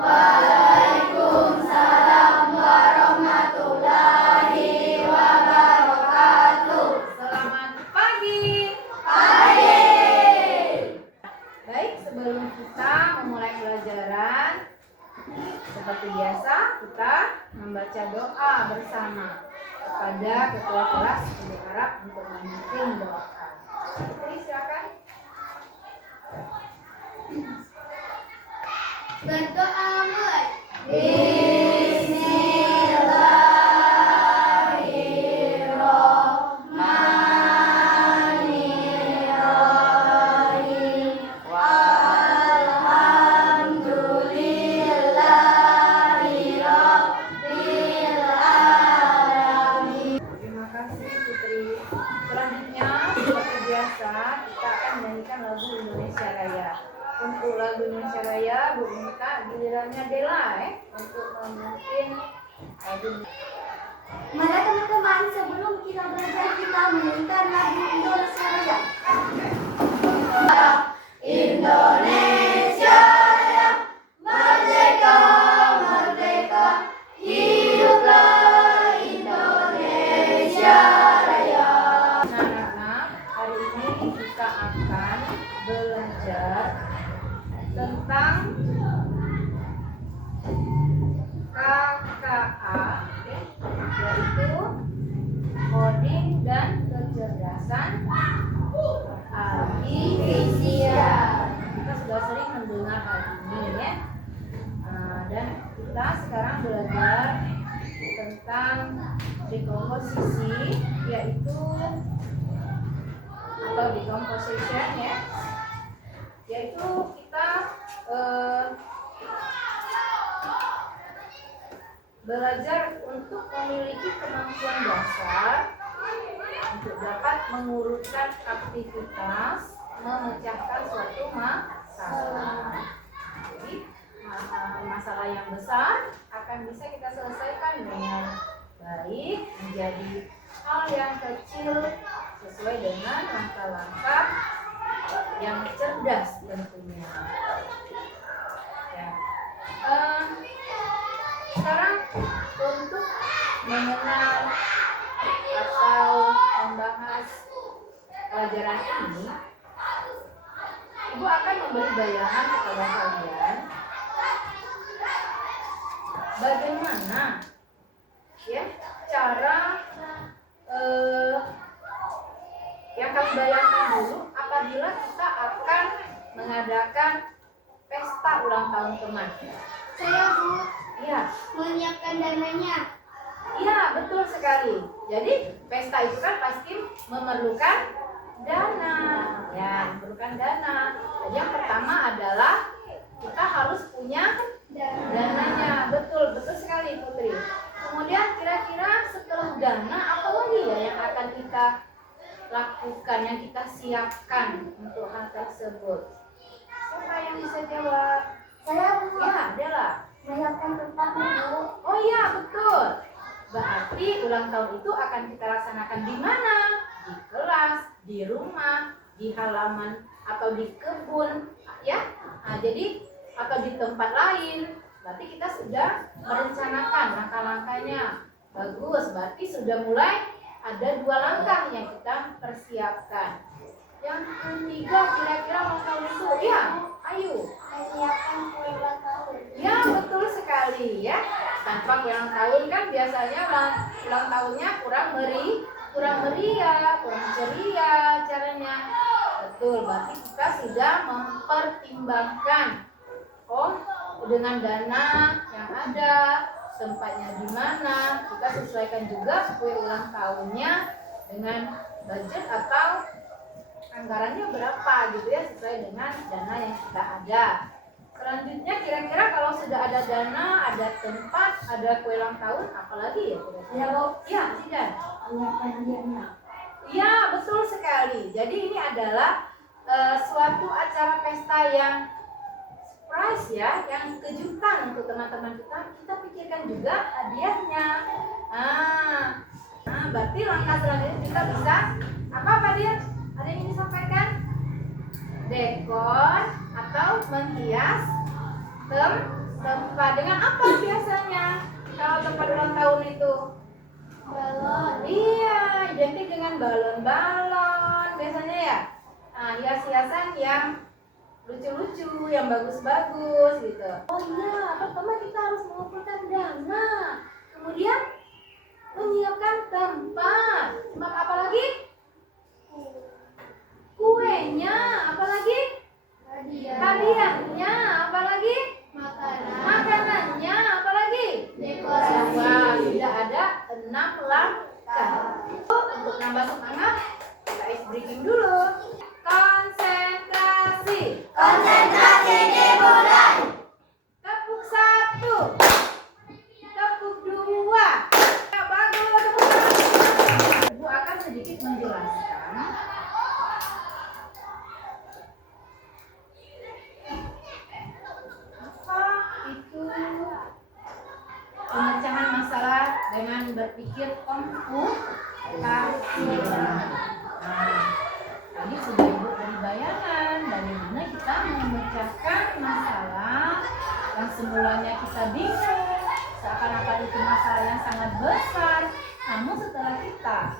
Waalaikumsalam warahmatullahi wabarakatuh. Selamat pagi. Pagi. Baik, sebelum kita memulai pelajaran, seperti biasa kita membaca doa bersama kepada ketua kelas. Ibu harap untuk memimpin doa. Jadi silakan. Berdoa mulai. Bismillahirrahmanirrahim. Alhamdulillahi rabbil alamin. Terima kasih Putri. Selanjutnya seperti biasa kita akan menyanyikan lagu Indonesia Raya. Untuk lagu Indonesia Raya, Bu minta gilirannya Dela untuk memimpin lagu. Mari teman-teman, sebelum kita belajar kita menyanyikan lagu Indonesia Raya. Indonesia Raya, merdeka, merdeka, hiduplah Indonesia Raya. Anak-anak, hari ini kita akan belajar tentang KKA, yaitu coding dan kecerdasan artifisial. Kita sudah sering mendengar hal ini ya. Dan kita sekarang belajar tentang dekomposisi, yaitu atau decomposition ya, yaitu kita belajar untuk memiliki kemampuan dasar untuk dapat mengurutkan aktivitas, memecahkan suatu masalah. Jadi masalah yang besar akan bisa kita selesaikan dengan baik menjadi hal yang kecil sesuai dengan langkah-langkah yang cerdas tentunya. Ya. Sekarang untuk mengenal atau membahas pelajaran ini, Ibu akan memberi bayangan kepada kalian bagaimana ya cara yang kami bayangkan dulu apabila kita akan mengadakan pesta ulang tahun teman. Saya Bu Iya. menyiapkan dananya. Iya, betul sekali. Jadi pesta itu kan pasti memerlukan dana. Ya, memerlukan dana. Jadi yang pertama adalah kita harus punya dananya. Betul, betul sekali Putri. Kemudian kira-kira setelah dana apa lagi ya yang akan kita lakukan, yang kita siapkan untuk hal tersebut? Siapa yang bisa jawab? Saya Bu Ya, Dela. menyiapkan tempatnya Bu. Oh iya, betul. Berarti ulang tahun itu akan kita laksanakan di mana? Di kelas, di rumah, di halaman atau di kebun, ya. Nah, jadi atau di tempat lain. Berarti kita sudah merencanakan langkah-langkahnya. Bagus, berarti sudah mulai ada 2 langkah yang kita persiapkan. Yang ketiga kira-kira ulang tahun itu, ya, ayo. Menyiapkan kue ulang tahun. Ya, betul sekali ya. Tanpa ulang tahun kan biasanya ulang tahunnya kurang meriah, kurang ceria caranya. Betul, berarti kita sudah mempertimbangkan dengan dana yang ada, tempatnya di mana, kita sesuaikan juga kue ulang tahunnya dengan budget atau anggarannya berapa gitu ya, sesuai dengan dana yang kita ada. Selanjutnya kira-kira kalau sudah ada dana, ada tempat, ada kue ulang tahun, apalagi ya kira-kira? Ya, Zidan. Menyiapkan hadiahnya. Ya, betul sekali. Jadi ini adalah suatu acara pesta yang surprise ya, yang kejutan untuk teman-teman kita. Kita pikirkan juga hadiahnya. Berarti langkah selanjutnya kita bisa apa Pak Dir? Ada yang ingin disampaikan? Dekor atau menghias Tempat dengan apa biasanya? Kalau tempat ulang tahun itu? Balon. Iya, identik dengan balon-balon biasanya ya. Nah, hias-hiasan yang lucu-lucu, yang bagus-bagus gitu. Oh iya, pertama kita harus mengumpulkan dana. Kemudian menyiapkan tempat. Tempat apa lagi? Kuenya, apa lagi? Hadiahnya, apa lagi? Makanannya, apa lagi? Dekorasi. Wah, sudah ada 6 langkah. Untuk nambah semangat, kita ice breaking dulu. Konsentrasi. Konsentrasi dimulai. Tepuk 1. Tepuk 2. Ya, bagus. Tepuk 3. Ibu akan sedikit menjelaskan apa itu pemecahan masalah dengan berpikir komputasional. Nah, tadi sudah Ibu beri bayangan bagaimana kita memecahkan masalah yang semulanya kita bingung, seakan-akan itu masalah yang sangat besar. Namun setelah kita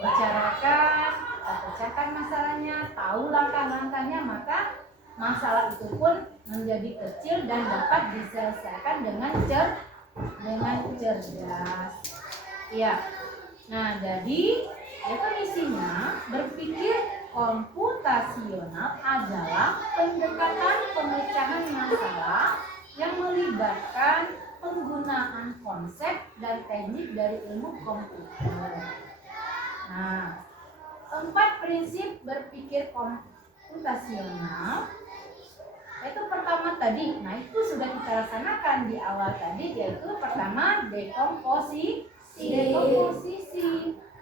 bicarakan, kita pecahkan masalahnya, tahu langkah-langkahnya, maka masalah itu pun menjadi kecil dan dapat diselesaikan dengan cerdas. Iya. Nah, jadi definisinya berpikir komputasional adalah pendekatan pemecahan masalah yang melibatkan penggunaan konsep dan teknik dari ilmu komputer. Nah, 4 prinsip berpikir komputasional itu pertama tadi, nah itu sudah kita laksanakan di awal tadi, yaitu pertama dekomposisi.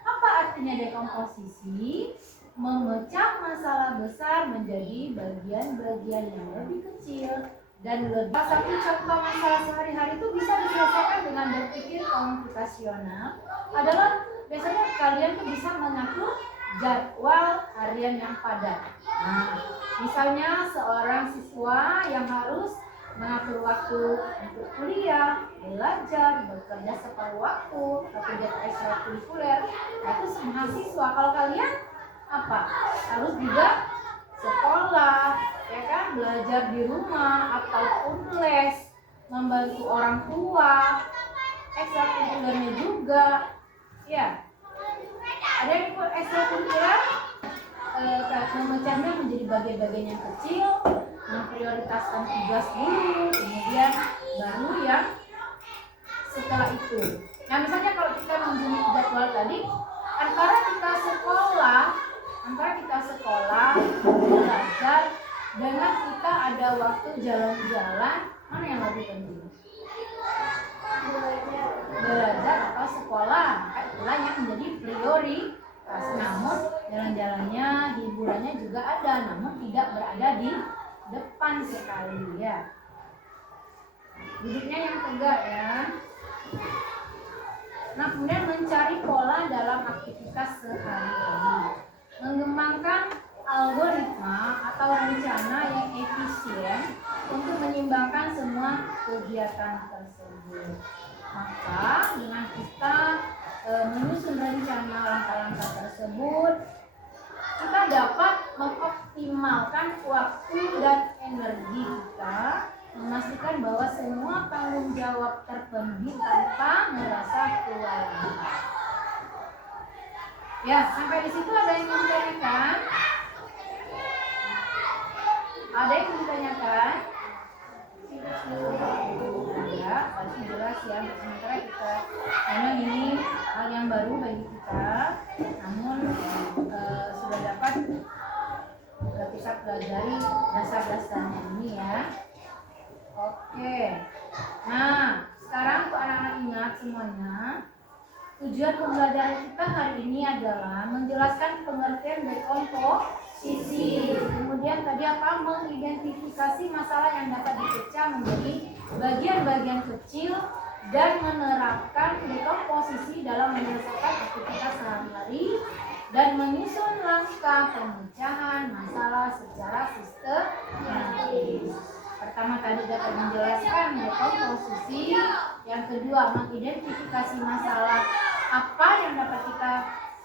Apa artinya dekomposisi? Memecah masalah besar menjadi bagian-bagian yang lebih kecil dan lebih. Satu contoh masalah sehari-hari itu bisa diselesaikan dengan berpikir komputasional adalah biasanya kalian tuh bisa mengatur jadwal harian yang padat. Nah, misalnya seorang siswa yang harus mengatur waktu untuk kuliah, belajar, bekerja separuh waktu, atau kegiatan ekstrakurikuler. Nah, itu mahasiswa. Kalau kalian apa? Harus juga sekolah, ya kan? Belajar di rumah ataupun les, membantu orang tua, ekstrakurikulernya juga, ya. Ada yang ikut ekstrakurikuler, memecahnya menjadi bagian-bagian yang kecil, memprioritaskan tugas dulu, kemudian baru yang setelah itu. Nah, misalnya kalau kita mengunjungi jadwal tadi, antara kita sekolah, belajar, dengan kita ada waktu jalan-jalan, mana yang lebih penting? Belajar atau sekolah, maka itulah yang menjadi prioritas. Namun jalan-jalannya, hiburannya juga ada, namun tidak berada di depan sekali ya. Duduknya yang tegak ya. Nah, kemudian mencari pola dalam aktivitas sehari-hari, mengembangkan algoritma atau rencana yang efisien untuk menyeimbangkan semua kegiatan tersebut. Maka dengan kita menyusun rencana langkah-langkah tersebut, kita dapat mengoptimalkan waktu dan energi kita, memastikan bahwa semua tanggung jawab terpenuhi tanpa merasa kewalahan. Ya, sampai di situ ada yang ingin ditanyakan? Ada yang ingin ditanyakan? Ya, pasti jelas ya. Sementara kita memang ini hal yang baru bagi kita, namun sudah dapat kita pelajari dasar-dasarnya ini ya. Oke. Nah, sekarang untuk anak-anak ingat semuanya, tujuan pembelajaran kita hari ini adalah menjelaskan pengertian dekomposisi. Kemudian tadi apa? Mengidentifikasi masalah yang dapat dipecah menjadi bagian-bagian kecil dan menerapkan dekomposisi dalam menyelesaikan aktivitas sehari-hari dan menyusun langkah pemecahan masalah secara sistematis. Pertama tadi dapat menjelaskan dekomposisi, yang kedua mengidentifikasi masalah apa yang dapat kita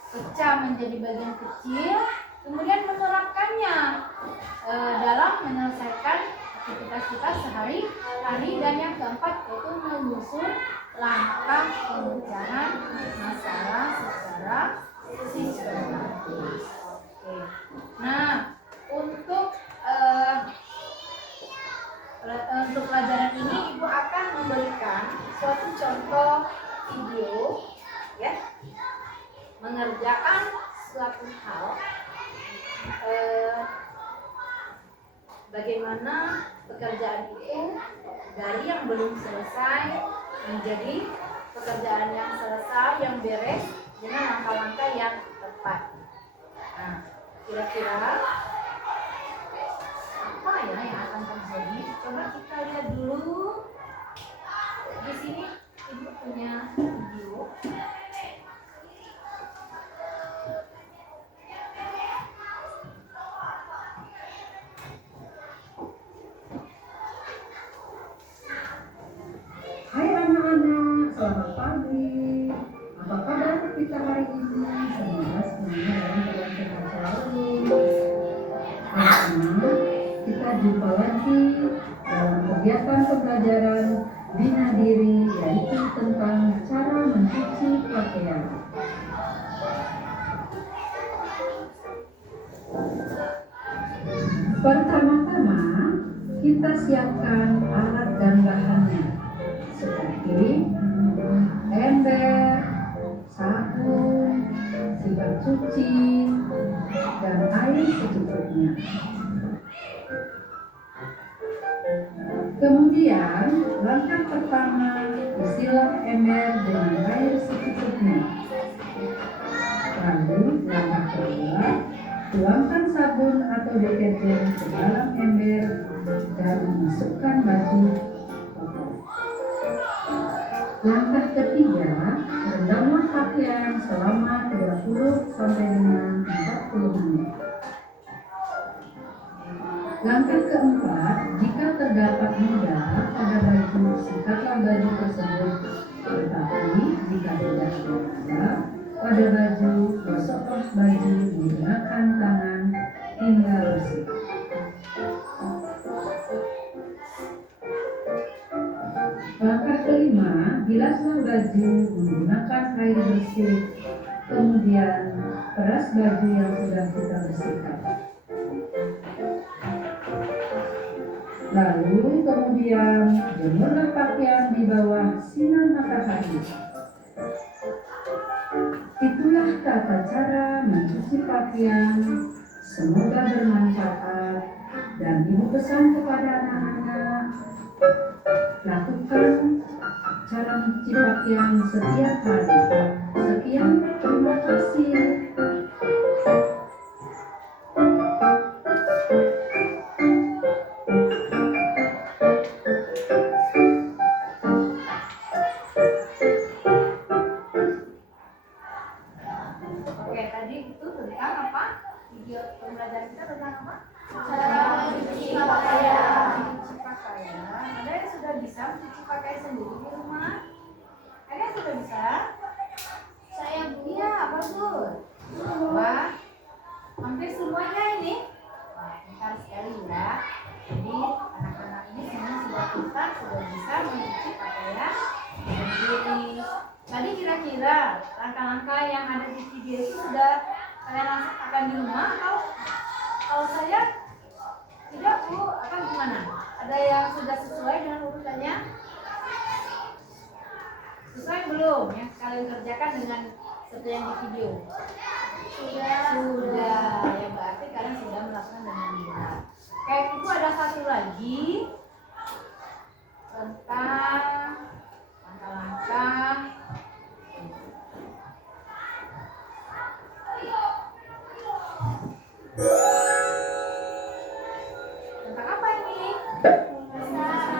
pecah menjadi bagian kecil, kemudian menerapkannya dalam menyelesaikan aktivitas kita sehari-hari, dan yang keempat yaitu menyusun langkah pemecahan masalah secara sistematis. Oke. Nah, untuk pelajaran ini Ibu akan memberikan suatu contoh video ya, mengerjakan suatu hal, bagaimana pekerjaan itu dari yang belum selesai menjadi pekerjaan yang selesai, yang beres dengan langkah-langkah yang tepat. Nah, kira-kira apa ya yang akan terjadi? Coba kita lihat dulu. Di sini Ibu punya video. Hai anak-anak, selamat pagi. Apa kabar kita hari ini? Semoga semuanya dalam keadaan sehat selalu. Anak-anak, kita jumpa lagi dalam kegiatan pembelajaran Bina Diri, yaitu tentang cara mencuci pakaian. Pertama-tama, kita siapkan alat dan bahannya seperti ember, sabun, sikat cuci, dan air secukupnya. Kemudian, langkah pertama, isilah ember dengan air secukupnya. Lalu, langkah kedua, tuangkan sabun atau deterjen ke dalam ember dan masukkan baju kotor. Langkah ketiga, rendamlah pakaian selama 30 sampai dengan 40 menit. Langkah keempat, jika terdapat noda pada baju, sikatlah baju tersebut. Tetapi jika tidak ada pada baju, gosoklah baju menggunakan tangan hingga bersih. Langkah kelima, bilaslah baju menggunakan air bersih. Kemudian peras baju yang sudah kita bersihkan. Lalu kemudian jemurlah pakaian di bawah sinar matahari. Itulah tata cara mencuci pakaian. Semoga bermanfaat, dan Ibu pesan kepada anak-anak, lakukan cara mencuci pakaian setiap hari. Sekian, terima kasih. Oke, tadi itu tentang apa? Video pembelajaran kita tentang apa? Cara mencuci pakaian. Mencuci pakaian. Ada yang sudah bisa mencuci pakaian sendiri di rumah? Ada yang sudah bisa? Saya Bu. Iya, bagus. Wah, hampir semuanya ini. Wah, pintar sekali ya. Jadi anak-anak ini semua sudah pintar, sudah bisa mencuci pakaian sendiri. Tadi kira-kira langkah-langkah yang ada di video itu sudah kalian laksanakan di rumah, atau kalau saya tidak Bu, apa gimana? Ada yang sudah sesuai dengan urutannya? Sesuai belum yang kalian kerjakan dengan seperti yang di video? Sudah. Ya berarti kalian sudah melakukan dengan benar. Kayak itu ada satu lagi tentang langkah-langkah tentang apa ini?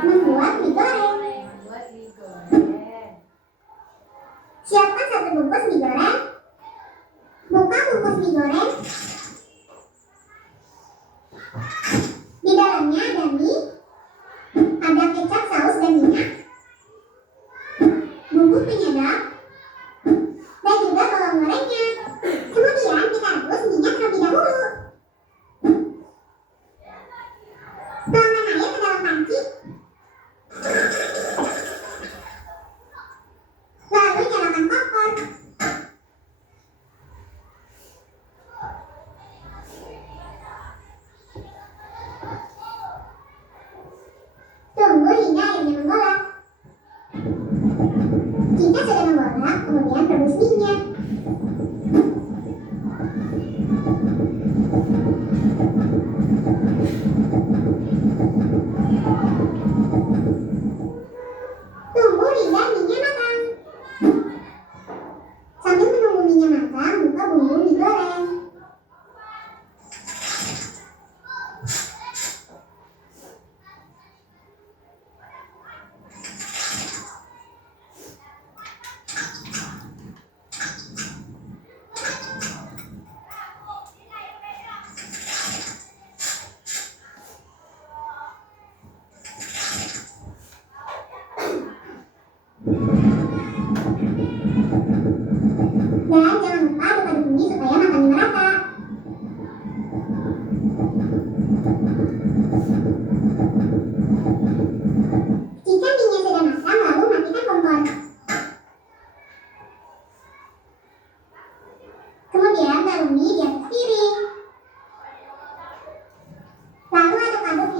Membuat mie goreng. Membuat mie goreng. Siapkan satu bungkus mie goreng. Buka bungkus mie goreng. Di dalamnya ada mie,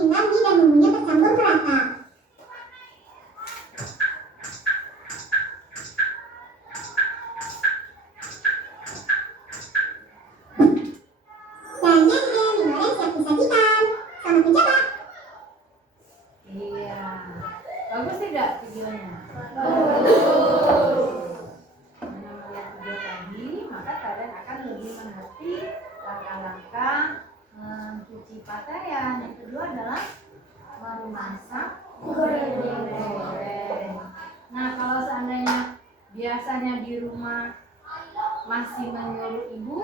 hingga mie dan bumbunya tercampur merata. Dan mie goreng siap disajikan. Selamat mencoba. Iya. Bagus tidak videonya? Karena melihat video tadi, maka kalian akan lebih mengerti langkah-langkah mencuci pakaian. Yang kedua adalah memasak goreng. Nah, kalau seandainya biasanya di rumah masih menyuruh ibu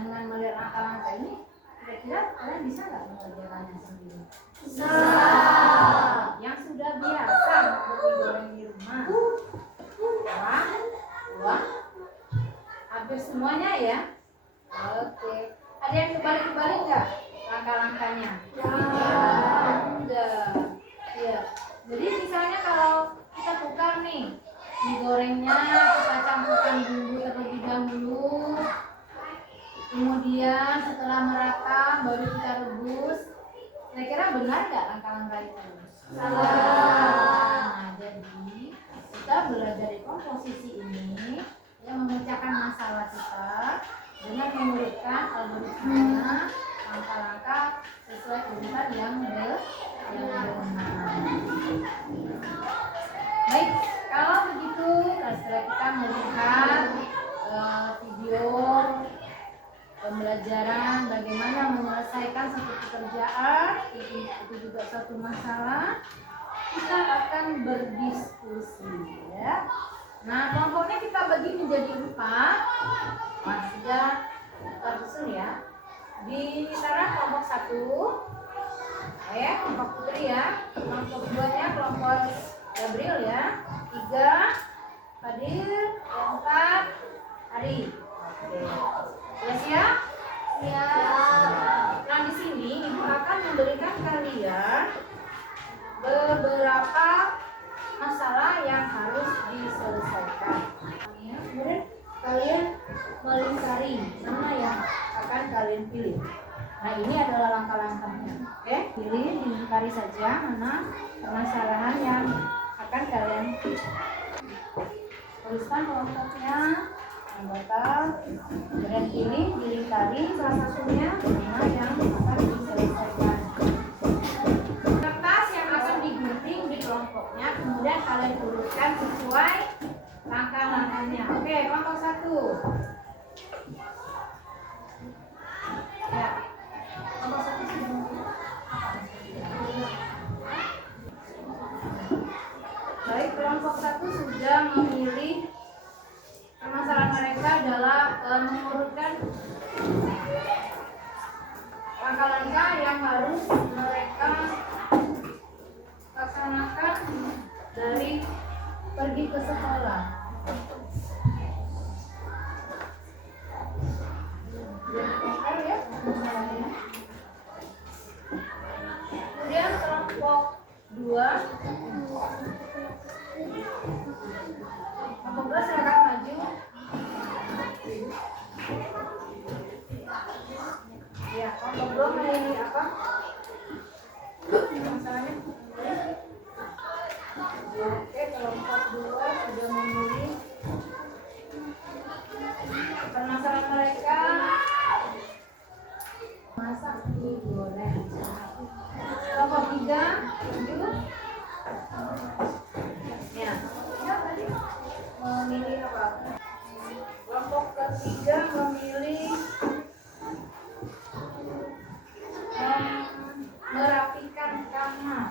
dengan melihat langkah-langkah ini, kira-kira kalian bisa nggak mengerjakannya sendiri? Bisa. Yang sudah biasa mie goreng di rumah, wah, hampir semuanya ya. Oke, ada yang kebalik-kebalik nggak langkah-langkahnya? Enggak. Iya. Jadi misalnya kalau kita tukar nih mie gorengnya, kita campurkan bumbu terlebih dahulu. Kemudian setelah merata baru kita rebus. Kira-kira benar nggak langkah-langkah itu? Salah. Nah, jadi kita belajar dari komposisi ini yang memecahkan masalah kita dengan mengurutkan algoritmanya langkah-langkah sesuai urutan yang benar. Baik, kalau begitu setelah kita melihat video pembelajaran bagaimana menyelesaikan satu pekerjaan, itu juga satu masalah, kita akan berdiskusi ya. Nah, kelompoknya kita bagi menjadi 4. Sudah tersusun ya. Di sana kelompok 1 ya, kelompok Putri ya. Kelompok 2-nya kelompok Gabriel ya. 3 Fadil, 4 Ari. Oke. Ya siap? Siap. Nah, di sini Ibu akan memberikan kalian beberapa masalah yang harus diselesaikan. Kemudian kalian melingkari mana yang akan kalian pilih. Nah, ini adalah langkah-langkahnya. Oke, pilih, dilingkari saja mana permasalahan yang akan kalian pilih. Tuliskan kelompoknya, anggota, kemudian pilih, dilingkari salah satunya mana yang akan diselesaikan. Kertas yang akan digunting di kelompoknya, kemudian kalian urutkan sesuai langkah-langkahnya. Oke, kelompok 1. Ya, kelompok 1 sudah. Baik, kelompok 1 sudah memilih. Permasalahan mereka adalah mengurutkan langkah-langkah yang harus mereka laksanakan dari pergi ke sekolah. Kemudian kelompok 2, kelompok 2 silakan maju. Ya, kelompok 2 memilih apa? Masalahnya? Oke, kelompok 2 sudah memilih. Permasalahan mereka masak mie goreng. Kelompok 3 maju. Ya, tadi memilih apa? Kelompok ketiga memilih merapikan kamar.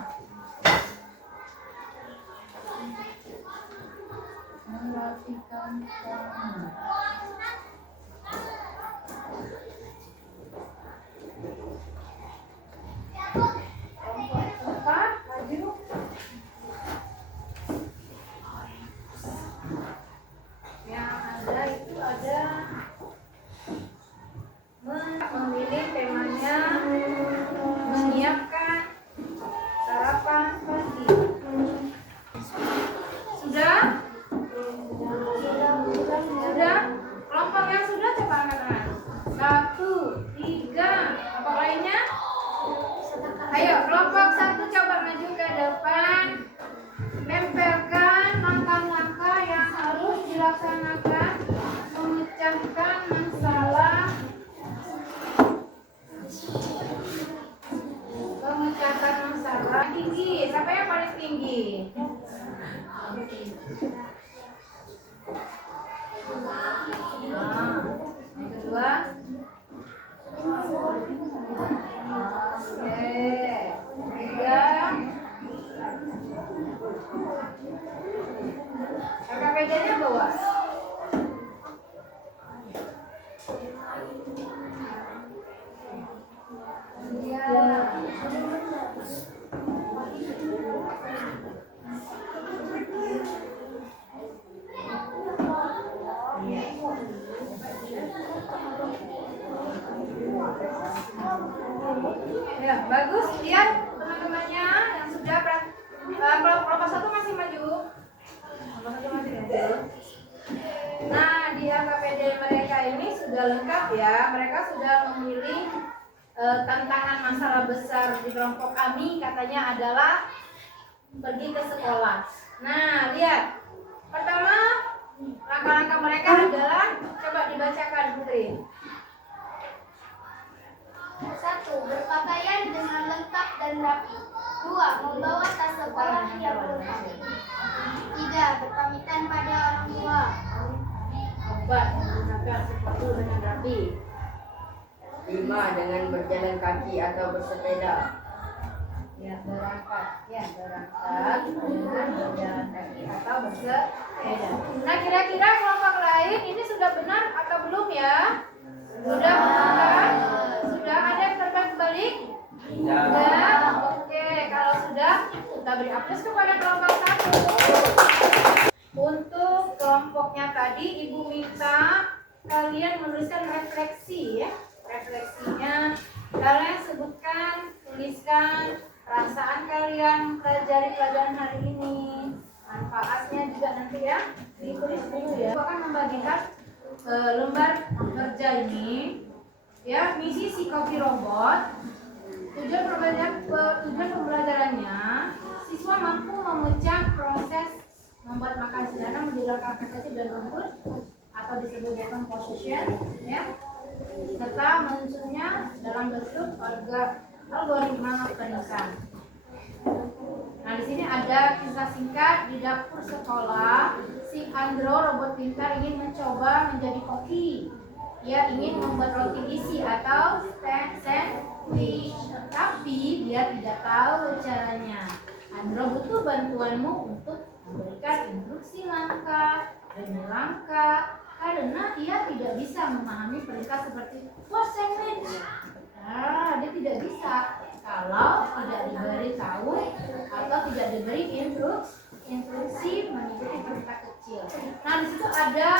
Merapikan kamar. Kelompok 4 maju. Yang ada itu ada memilih temanya menyiapkan sarapan pagi. Sudah? Sudah? Kelompok yang sudah coba angkat tangan. 1, 3. Kelompok lainnya? Ayo, kelompok 1 coba maju ke depan. Nempelkan langkah-langkah yang harus dilaksanakan memecahkan masalah. Memecahkan masalah tinggi. Siapa yang paling tinggi? Yang kedua. Oke. Tiga. KKPD-nya bawa. Ya, bagus. Lihat teman-temannya yang sudah kelompok 1 masih maju. Kelompok 1 masih maju. Nah, di KKPD mereka ini sudah lengkap ya. Mereka sudah memilih tantangan masalah besar di kelompok kami katanya adalah pergi ke sekolah. Nah, lihat. Pertama, langkah-langkah mereka adalah coba dibacakan Putri. 1. Berpakaian dengan lengkap dan rapi. 2. Membawa tas sekolah yang lengkap. 3. Berpamitan pada orang tua. 4. Menggunakan sepatu dengan rapi. 5. Dengan berjalan kaki atau bersepeda. Ya, berangkat dengan berjalan kaki atau bersepeda. Nah, kira-kira kelompok lain ini sudah benar atau belum ya? Sudah benar? Sudah ada yang terbalik? Sudah. Oke, kalau sudah kita beri aplaus kepada kelompok 1. Untuk kelompoknya tadi Ibu minta kalian menuliskan refleksi ya. Refleksinya kalian sebutkan, tuliskan perasaan kalian pelajari pelajaran hari ini, manfaatnya juga nanti ya ditulis dulu ya. Aku akan membagikan lembar kerja ini ya, misi si kopi robot. Tujuan pembelajarannya siswa mampu memecah proses membuat makan sederhana menjadi langkah efektif dan lembut atau disebut decomposition ya, serta menyusunnya dalam bentuk algoritma penulisan. Nah, di sini ada kisah singkat di dapur sekolah. Si Andro robot pintar ingin mencoba menjadi koki. Ia ingin membuat roti isi atau sandwich, tapi dia tidak tahu caranya. Andro butuh bantuanmu untuk memberikan instruksi langkah demi langkah karena ia tidak bisa memahami perintah seperti buat sandwich. Nah, dia tidak bisa kalau tidak diberi tahu atau tidak diberi instruksi mengikuti perintah kecil. Nah, di situ ada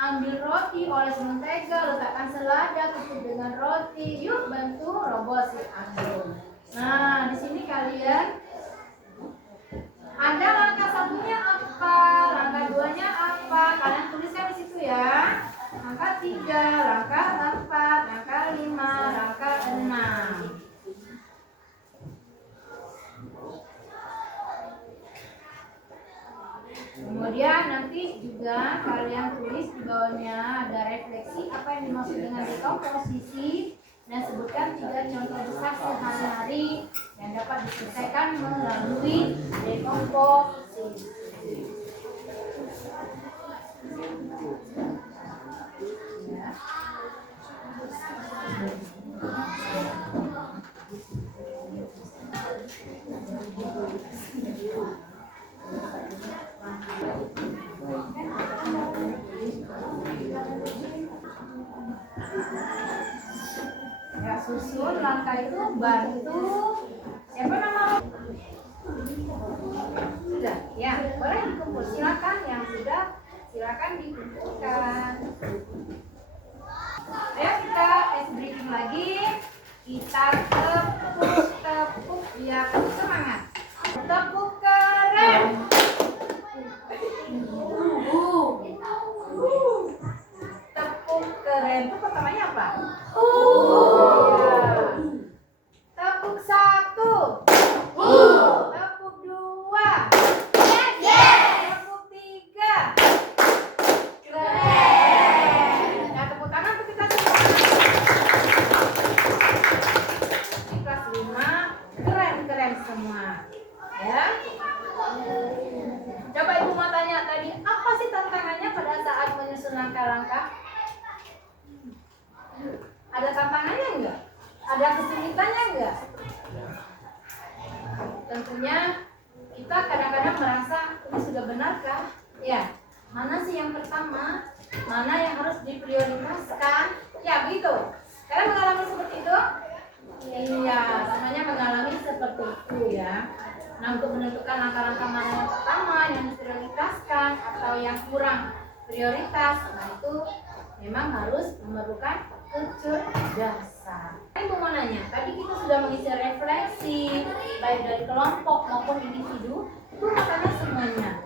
ambil roti, oles mentega, letakkan selada, tutup dengan roti. Yuk bantu robot si Andro. Nah, di sini kalian ada langkah satunya apa, langkah duanya apa, kalian tuliskan di situ ya. Langkah 3, langkah 4, langkah 5, langkah 6. Kemudian nanti juga kalian tulis di bawahnya ada refleksi apa yang dimaksud dengan dekomposisi dan sebutkan 3 contoh besar sehari-hari yang dapat diselesaikan melalui dekomposisi. Ya. Ya, susun langkah itu bantu. Siapa nama? Sudah, ya boleh dikumpul. Silakan yang sudah, silakan dikumpulkan. Ayo kita briefing lagi. Kita tepuk biar semangat. Tepuk keren. Tepuk keren. Itu pertamanya apa? Ya. Tepuk Ada kesulitannya enggak? Tentunya kita kadang-kadang merasa ini sudah benarkah? Ya, mana sih yang pertama? Mana yang harus diprioritaskan? Ya, begitu. Kalian mengalami seperti itu? Iya, semuanya mengalami seperti itu ya. Nah, untuk menentukan langkah-langkah mana yang pertama yang diprioritaskan atau yang kurang prioritas, nah itu memang harus memerlukan kecerdasan. Ibu mau nanya, tadi kita sudah mengisi refleksi baik dari kelompok maupun individu, itu makanya semuanya.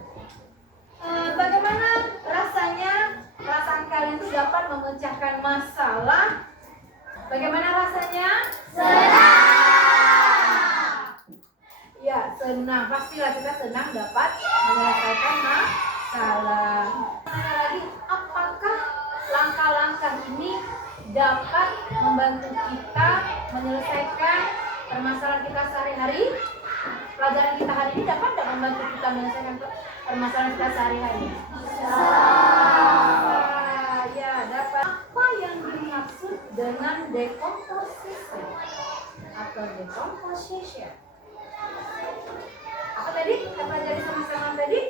Bagaimana rasanya perasaan kalian itu dapat memecahkan masalah? Bagaimana rasanya? Ya, senang. Pastilah kita senang dapat menyelesaikan masalah. Tanya lagi, apakah langkah-langkah ini dapat membantu kita menyelesaikan permasalahan kita sehari-hari? Pelajaran kita hari ini dapat tidak membantu kita menyelesaikan permasalahan kita sehari-hari? Ya, dapat. Apa yang dimaksud dengan decomposition atau decomposition? Apa tadi? Kita pelajari sama-sama tadi?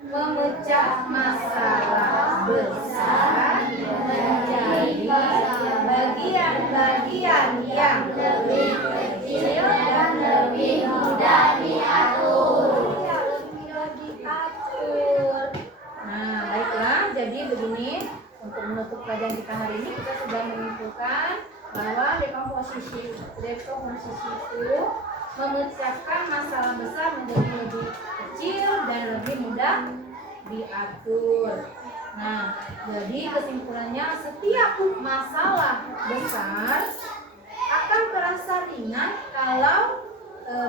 Memecah masalah besar menjadi bagian-bagian yang lebih kecil dan lebih mudah diatur. Ya, lebih mudah diatur. Nah, baiklah. Jadi begini, untuk menutup pelajaran kita hari ini kita sudah menyimpulkan bahwa dekomposisi itu memecahkan masalah besar menjadi lebih kecil dan lebih mudah diatur. Nah, jadi kesimpulannya setiap masalah besar akan terasa ringan kalau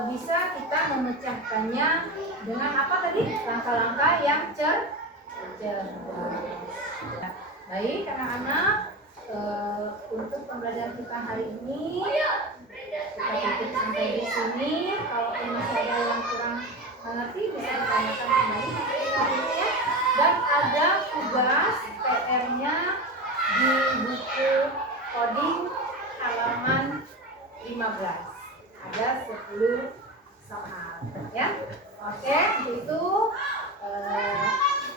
bisa kita memecahkannya dengan apa tadi? Langkah-langkah yang cerdas. Baik, anak-anak. Untuk pembelajaran kita hari ini kita tutup sampai di sini. Kalau masih ada yang kurang mengerti bisa ditanyakan kembali ya. Dan ada tugas PR-nya di buku coding halaman 15. Ada 10 soal ya. Oke, itu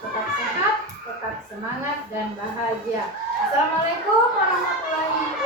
tetap sehat, tetap semangat dan bahagia. Assalamualaikum warahmatullahi wabarakatuh.